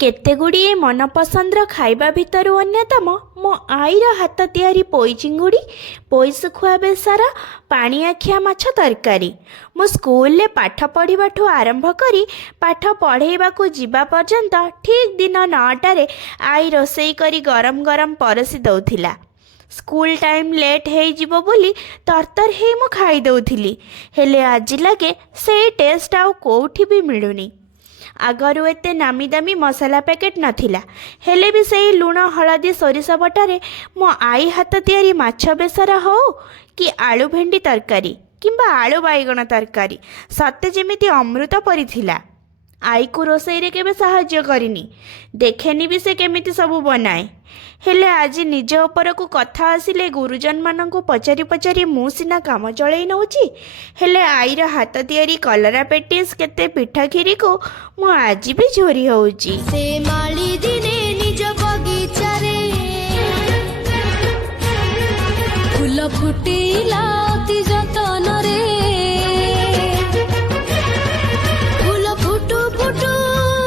କେତେଗୁଡ଼ିଏ ମନପସନ୍ଦର ଖାଇବା ଭିତରୁ ଅନ୍ୟତମ ମୋ ଆଈର ହାତ ତିଆରି ପୋଇ ଚିଙ୍ଗୁଡ଼ି, ପୋଇ ଶୁଖୁଆ ବେସର, ପାଣିଆଖିଆ ମାଛ ତରକାରୀ। ମୁଁ ସ୍କୁଲରେ ପାଠ ପଢ଼ିବାଠୁ ଆରମ୍ଭ କରି ପାଠ ପଢ଼େଇବାକୁ ଯିବା ପର୍ଯ୍ୟନ୍ତ ଠିକ୍ ଦିନ 9ଟାରେ ଆଈ ରୋଷେଇ କରି ଗରମ ଗରମ ପରସି ଦେଉଥିଲା। ସ୍କୁଲ ଟାଇମ୍ ଲେଟ୍ ହେଇଯିବ ବୋଲି ତରତର ହେଇ ମୁଁ ଖାଇ ଦେଉଥିଲି। ହେଲେ ଆଜି ଲାଗେ ସେଇ ଟେଷ୍ଟ ଆଉ କେଉଁଠି ବି ମିଳୁନି। ଆଗରୁ ଏତେ ନାମୀ ଦାମୀ ମସଲା ପ୍ୟାକେଟ୍ ନଥିଲା, ହେଲେ ବି ସେଇ ଲୁଣ ହଳଦୀ ସୋରିଷ ବଟାରେ ମୋ ଆଈ ହାତ ତିଆରି ମାଛ ବେସର ହଉ କି ଆଳୁ ଭେଣ୍ଡି ତରକାରୀ କିମ୍ବା ଆଳୁ ବାଇଗଣ ତରକାରୀ ସତେ ଯେମିତି ଅମୃତ ପରି ଥିଲା। ଆଈକୁ ରୋଷେଇରେ କେବେ ସାହାଯ୍ୟ କରିନି, ଦେଖେନି ବି ସେ କେମିତି ସବୁ ବନାଏ। ହେଲେ ଆଜି ନିଜ ଉପରକୁ କଥା ଆସିଲେ ଗୁରୁଜନମାନଙ୍କୁ ପଚାରି ପଚାରି ମୁଁ ସିନା କାମ ଚଳେଇ ନେଉଛି, ହେଲେ ଆଈର ହାତ ତିଆରି କଲରା ପେଟିସ୍ କେତେ ପିଠା କ୍ଷୀରିକୁ ମୁଁ ଆଜି ବି ଝୁରି ହେଉଛି। ସେ ମାଳି ଦିନେ ନିଜ ବଗିଚାରେ ଫୁଲ ଫୁଟେଇଲା